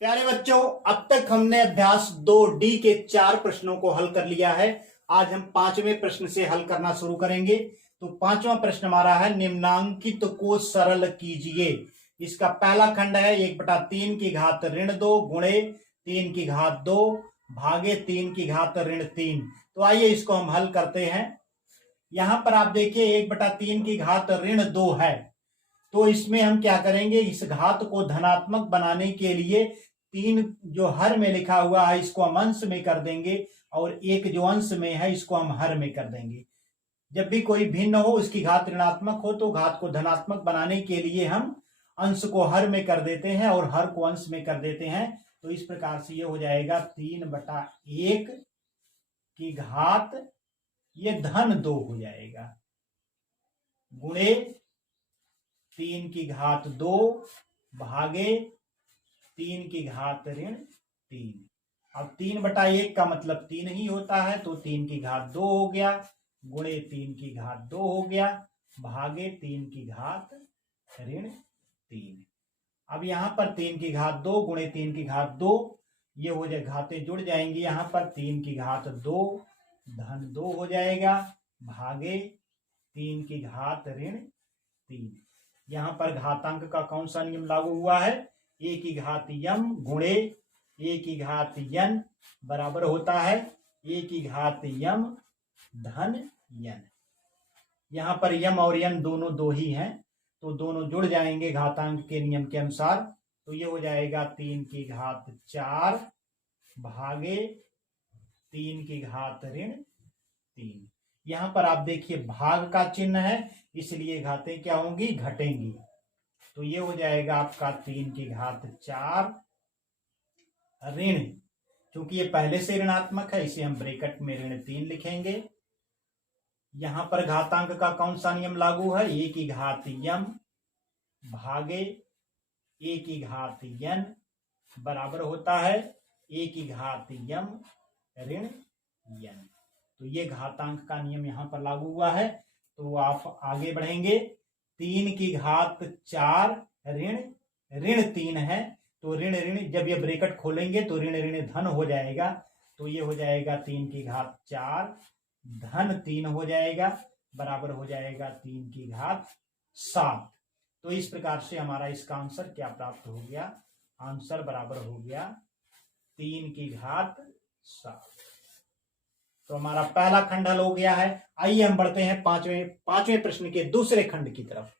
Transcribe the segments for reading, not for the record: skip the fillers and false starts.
प्यारे बच्चों, अब तक हमने अभ्यास 2D के 4 प्रश्नों को हल कर लिया है। आज हम 5वें प्रश्न से हल करना शुरू करेंगे। तो 5वां प्रश्न हमारा है, निम्नांकित को सरल कीजिए। इसका पहला खंड है 1/3 की घात ऋण 2 गुणे 3 की घात 2 भागे 3 की घात ऋण 3। तो आइए इसको हम हल करते हैं। यहां पर आप देखिए 1/3 की घात ऋण 2 है, तो इसमें हम क्या करेंगे, इस घात को धनात्मक बनाने के लिए 3 जो हर में लिखा हुआ है इसको हम अंश में कर देंगे और एक जो अंश में है इसको हम हर में कर देंगे। जब भी कोई भिन्न हो, उसकी घात ऋणात्मक हो, तो घात को धनात्मक बनाने के लिए हम अंश को हर में कर देते हैं और हर को अंश में कर देते हैं। तो इस प्रकार से ये हो जाएगा 3/1 की घात, ये धन 2 हो जाएगा, गुणे 3 की घात 2 भागे 3 की घात ऋण 3। अब 3/1 का मतलब 3 ही होता है, तो 3 की घात 2 हो गया, गुणे 3 की घात 2 हो गया, भागे 3 की घात ऋण 3। अब यहां पर 3 की घात 2 गुणे 3 की घात 2, ये हो जाए, घातें जुड़ जाएंगी। यहां पर 3 की घात 2 धन 2 हो जाएगा, भागे 3 की घात ऋण 3। यहां पर घातांक का कौन सा नियम लागू हुआ है, ए की घात यम गुणे ए की घात यन बराबर होता है ए की घात यम धन यन। यहां पर यम और यन दोनों 2 ही हैं, तो दोनों जुड़ जाएंगे घातांक के नियम के अनुसार। तो ये हो जाएगा 3 की घात 4 भागे 3 की घात ऋण 3। यहां पर आप देखिए भाग का चिन्ह है, इसलिए घातें क्या होंगी, घटेंगी। तो ये हो जाएगा आपका 3 की घात 4 ऋण, क्योंकि ये पहले से ऋणात्मक है इसे हम ब्रैकेट में ऋण 3 लिखेंगे। यहां पर घातांक का कौन सा नियम लागू है, ए की घात यम भागे ए की घात यन बराबर होता है ए की घात यम ऋण यन। तो ये घातांक का नियम यहां पर लागू हुआ है। तो आप आगे बढ़ेंगे, 3 की घात 4 ऋण ऋण 3 है, तो ऋण ऋण जब ये ब्रैकेट खोलेंगे तो ऋण ऋण धन हो जाएगा। तो ये हो जाएगा 3 की घात 4 धन 3 हो जाएगा, बराबर हो जाएगा 3 की घात 7। तो इस प्रकार से हमारा इसका आंसर क्या प्राप्त हो गया, आंसर बराबर हो गया 3 की घात 7। तो हमारा पहला खंड हल हो गया है। आइए हम बढ़ते हैं पांचवें प्रश्न के दूसरे खंड की तरफ।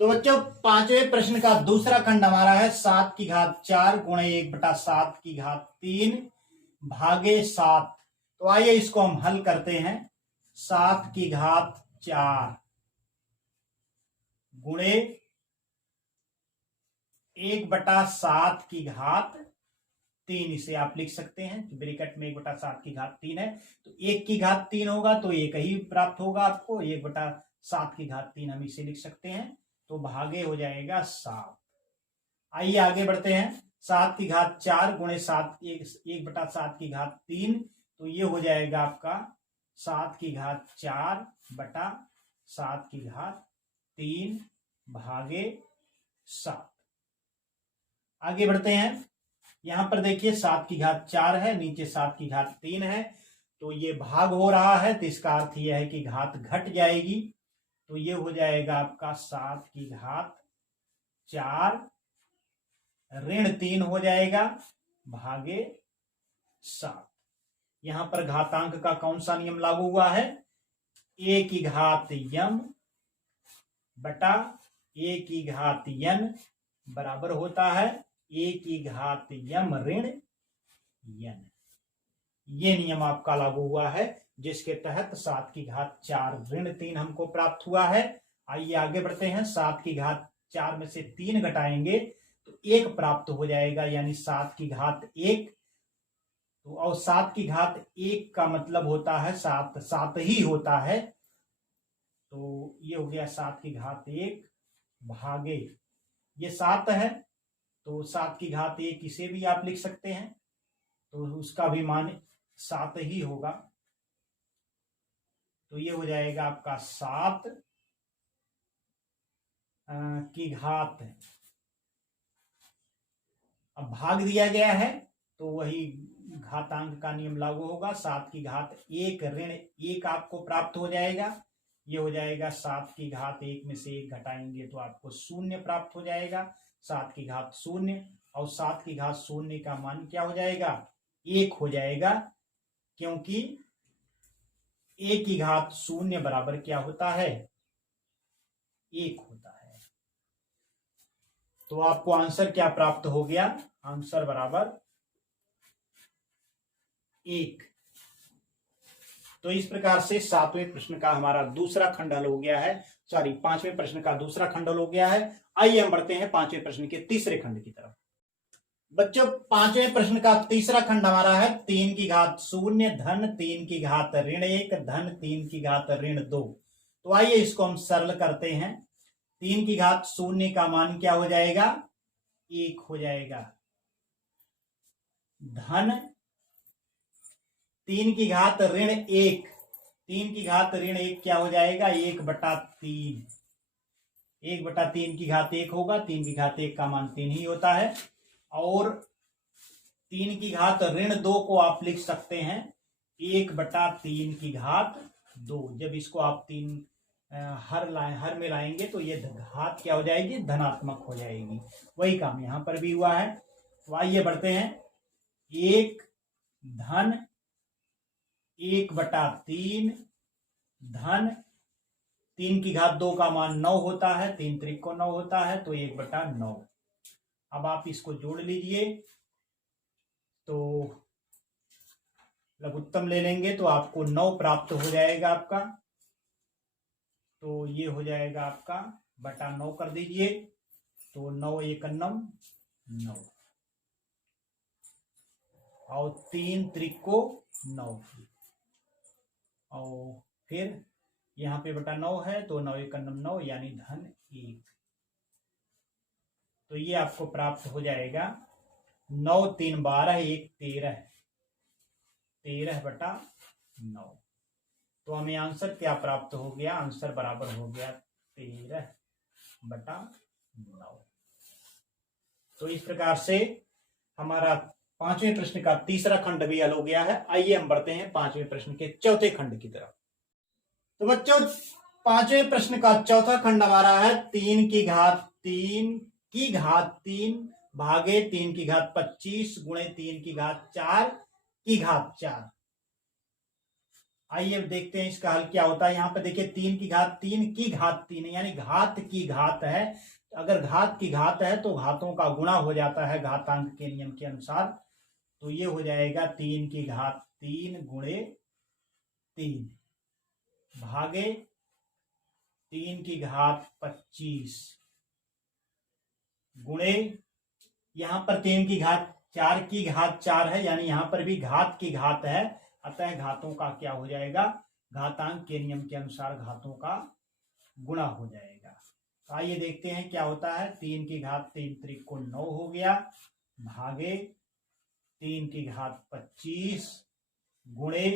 तो बच्चों, 5वें प्रश्न का दूसरा खंड हमारा है 7 की घात 4 गुणे 1/7 की घात 3 भागे 7। तो आइए इसको हम हल करते हैं। 7 की घात 4 गुणे 1/7 की घात 3, इसे आप लिख सकते हैं, ब्रैकेट में 1/7 की घात 3 है, तो 1 की घात 3 होगा तो एक ही प्राप्त होगा आपको, 1/7 की घात 3 हम इसे लिख सकते हैं, तो भागे हो जाएगा 7। आइए आगे बढ़ते हैं। 7 की घात 4 गुणे 1/7 की घात 3, तो ये हो जाएगा आपका 7 की घात 4/7 की घात 3 भागे 7। आगे बढ़ते हैं। यहां पर देखिए 7 की घात 4 है, नीचे 7 की घात 3 है, तो ये भाग हो रहा है, तो इसका अर्थ यह है कि घात घट जाएगी। तो ये हो जाएगा आपका 7 की घात 4 ऋण 3 हो जाएगा, भागे 7। यहां पर घातांक का कौन सा नियम लागू हुआ है, ए की घात यम बटा ए की घात यन बराबर होता है ए की घात यम ऋण यन। ये नियम आपका लागू हुआ है, जिसके तहत 7 की घात 4 ऋण 3 हमको प्राप्त हुआ है। आइए आगे बढ़ते हैं। 7 की घात 4 में से 3 घटाएंगे तो 1 प्राप्त हो जाएगा, यानी 7 की घात 1। तो और 7 की घात 1 का मतलब होता है 7 7 ही होता है, तो ये हो गया 7 की घात 1 भागे, ये 7 है, तो 7 की घात 1 इसे भी आप लिख सकते हैं, तो उसका भी मान 7 ही होगा। तो ये हो जाएगा आपका 7 की घात अब भाग दिया गया है तो वही घातांक का नियम लागू होगा। 7 की घात 1 ऋण 1 आपको प्राप्त हो जाएगा। ये हो जाएगा 7 की घात 1 में से 1 घटाएंगे तो आपको 0 प्राप्त हो जाएगा। 7 की घात 0 और 7 की घात 0 का मान क्या हो जाएगा? 1 हो जाएगा, क्योंकि 1 की घात 0 बराबर क्या होता है? 1 होता है। तो आपको आंसर क्या प्राप्त हो गया? आंसर बराबर 1। तो इस प्रकार से 7वें प्रश्न का हमारा दूसरा खंड हल हो गया है। सॉरी, 5वें प्रश्न का दूसरा खंड हल हो गया है। आइए हम बढ़ते हैं 5वें प्रश्न के तीसरे खंड की तरफ। बच्चों, 5वें प्रश्न का तीसरा खंड हमारा है 3 की घात 0 धन 3 की घात ऋण 1 धन 3 की घात ऋण 2। तो आइए इसको हम सरल करते हैं। 3 की घात 0 का मान क्या हो जाएगा? 1 हो जाएगा। धन 3 की घात ऋण 1, 3 की घात ऋण 1 क्या हो जाएगा? 1/3। 1/3 की घात 1 होगा। 3 की घात 1 का मान 3 ही होता है। और 3 की घात ऋण 2 को आप लिख सकते हैं 1/3 की घात 2। जब इसको आप 3 हर में लाएंगे तो ये घात क्या हो जाएगी? धनात्मक हो जाएगी। वही काम यहां पर भी हुआ है। तो आइए बढ़ते हैं। 1 धन 1/3 धन 3 की घात 2 का मान 9 होता है। 3 त्रिक को 9 होता है, तो 1/9। अब आप इसको जोड़ लीजिए तो लघुत्तम ले लेंगे तो आपको 9 प्राप्त हो जाएगा आपका। तो ये हो जाएगा आपका बटा 9 कर दीजिए तो 9 1 9 और 3 त्रिक को 9 और फिर यहाँ पे बटा 9 है तो 9 1 9 यानी धन 1। तो ये आपको प्राप्त हो जाएगा 9 3 12 1 13 13/9। तो हमें आंसर क्या प्राप्त हो गया? आंसर बराबर हो गया 13/9। तो इस प्रकार से हमारा 5वें प्रश्न का तीसरा खंड भी हल हो गया है। आइए हम बढ़ते हैं 5वें प्रश्न के चौथे खंड की तरफ। तो बच्चों, 5वें प्रश्न का चौथा खंड हमारा है 3 की घात 3 भागे 3 की घात 25 गुणे 3 की घात 4 की घात 4। आइए देखते हैं इसका हल क्या होता है। यहां पर देखिए 3 की घात 3 की घात 3 यानी घात की घात है। अगर घात की घात है तो घातों का गुणा हो जाता है घातांक के नियम के अनुसार। तो ये हो जाएगा 3 की घात 3 गुणे 3 भागे 3 की घात 25 गुणे, यहां पर 3 की घात 4 की घात 4 है, यानी यहां पर भी घात की घात है। अतः घातों का क्या हो जाएगा? घातांक के नियम के अनुसार घातों का गुणा हो जाएगा। तो आइए देखते हैं क्या होता है। 3 की घात 3 त्रिक को 9 हो गया भागे 3 की घात 25 गुणे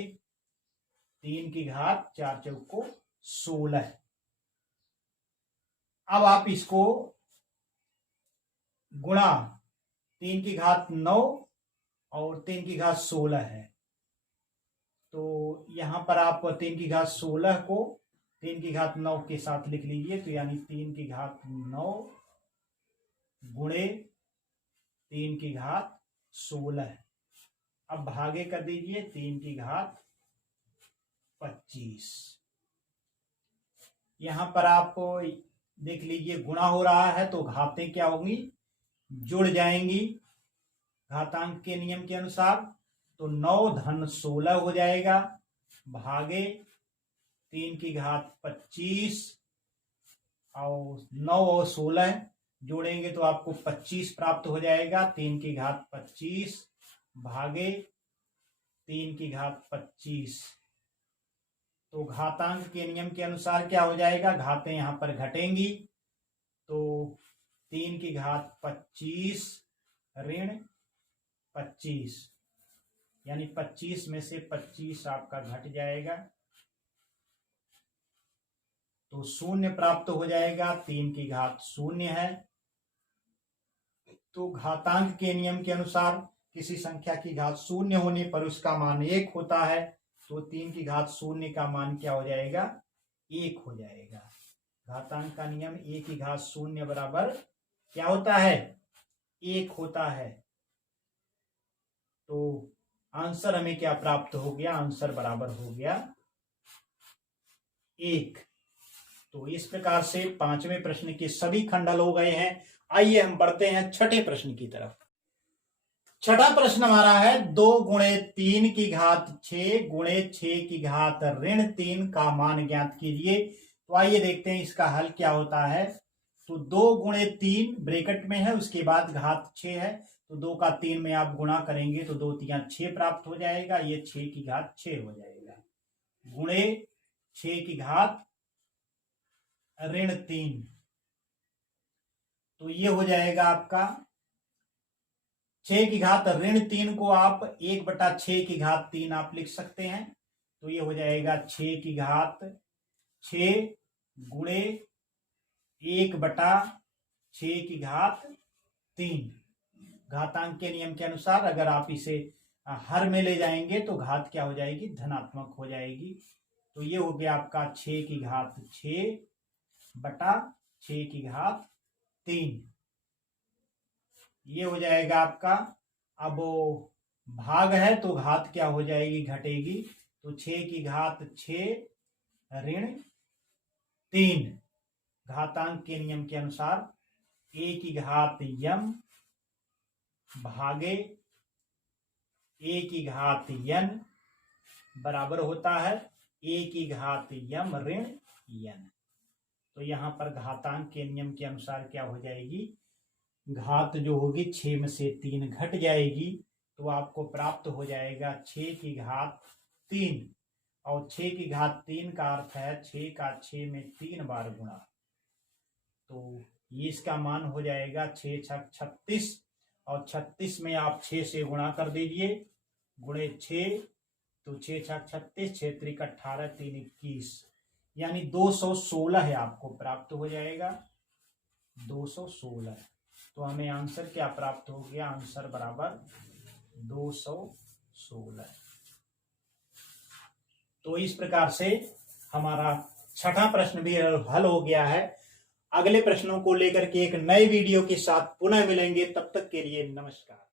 3 की घात 4 चौक को 16। अब आप इसको गुणा 3 की घात 9 और 3 की घात 16 है। तो यहां पर आप 3 की घात 16 को 3 की घात 9 के साथ लिख लीजिए। तो यानी 3 की घात 9 गुणे 3 की घात 16। अब भागे कर दीजिए 3 की घात 25। यहां पर आप देख लीजिए गुणा हो रहा है तो घातें क्या होंगी? जुड़ जाएंगी घातांक के नियम के अनुसार। तो 9 धन 16 हो जाएगा भागे 3 की घात 25 और 9 और 16 जोड़ेंगे तो आपको 25 प्राप्त हो जाएगा। 3 की घात 25 भागे 3 की घात 25। तो घातांक के नियम के अनुसार क्या हो जाएगा? घातें यहां पर घटेंगी। तो 3 की घात 25 ऋण 25 यानी 25 में से 25 आपका घट जाएगा तो 0 प्राप्त हो जाएगा। 3 की घात 0 है तो घातांक के नियम के अनुसार किसी संख्या की घात शून्य होने पर उसका मान 1 होता है, तो 3 की घात शून्य का मान क्या हो जाएगा? 1 हो जाएगा। घातांक का नियम 1 की घात शून्य बराबर क्या होता है? 1 होता है। तो आंसर हमें क्या प्राप्त हो गया? आंसर बराबर हो गया 1। तो इस प्रकार से 5वें प्रश्न के सभी खंड हल हो गए हैं। आइए हम बढ़ते हैं छठे प्रश्न की तरफ। छठा प्रश्न हमारा है 2 गुणे 3 की घात 6 गुणे 6 की घात ऋण 3 का मान ज्ञात कीजिए। तो आइए देखते हैं इसका हल क्या होता है। तो 2 गुणे 3 ब्रैकेट में है, उसके बाद घात 6 है, तो 2 का 3 में आप गुणा करेंगे तो 2 3 6 प्राप्त हो जाएगा। ये 6 की घात 6 हो जाएगा गुणे 6 की घात ऋण 3, तो ये हो जाएगा आपका 6 की घात ऋण 3 को आप 1/6 की घात 3 आप लिख सकते हैं। तो ये हो जाएगा 6 की घात 6 गुणे 1/6 की घात 3। घातांक के नियम के अनुसार अगर आप इसे हर में ले जाएंगे तो घात क्या हो जाएगी? धनात्मक हो जाएगी। तो ये हो गया आपका 6 की घात 6/6 की घात 3। ये हो जाएगा आपका। अब भाग है तो घात क्या हो जाएगी? घटेगी। तो 6 की घात 6 ऋण 3। घातांक के नियम के अनुसार a की घात m भागे a की घात n बराबर होता है a की घात m ऋण n। तो यहां पर घातांक के नियम के अनुसार क्या हो जाएगी? घात जो होगी 6 में से 3 घट जाएगी, तो आपको प्राप्त हो जाएगा 6 की घात 3। और 6 की घात 3 का अर्थ है 6 का 6 में 3 बार गुणा। तो ये इसका मान हो जाएगा 6 छक 36, और 36 में आप 6 से गुणा कर दीजिए गुणे 6, तो 6 छक 36, 6 त्रिक 18, 3 21, यानी 216 है आपको प्राप्त हो जाएगा 216। तो हमें आंसर क्या प्राप्त हो गया? आंसर बराबर 216। तो इस प्रकार से हमारा छठा प्रश्न भी हल हो गया है। अगले प्रश्नों को लेकर के एक नए वीडियो के साथ पुनः मिलेंगे, तब तक के लिए नमस्कार।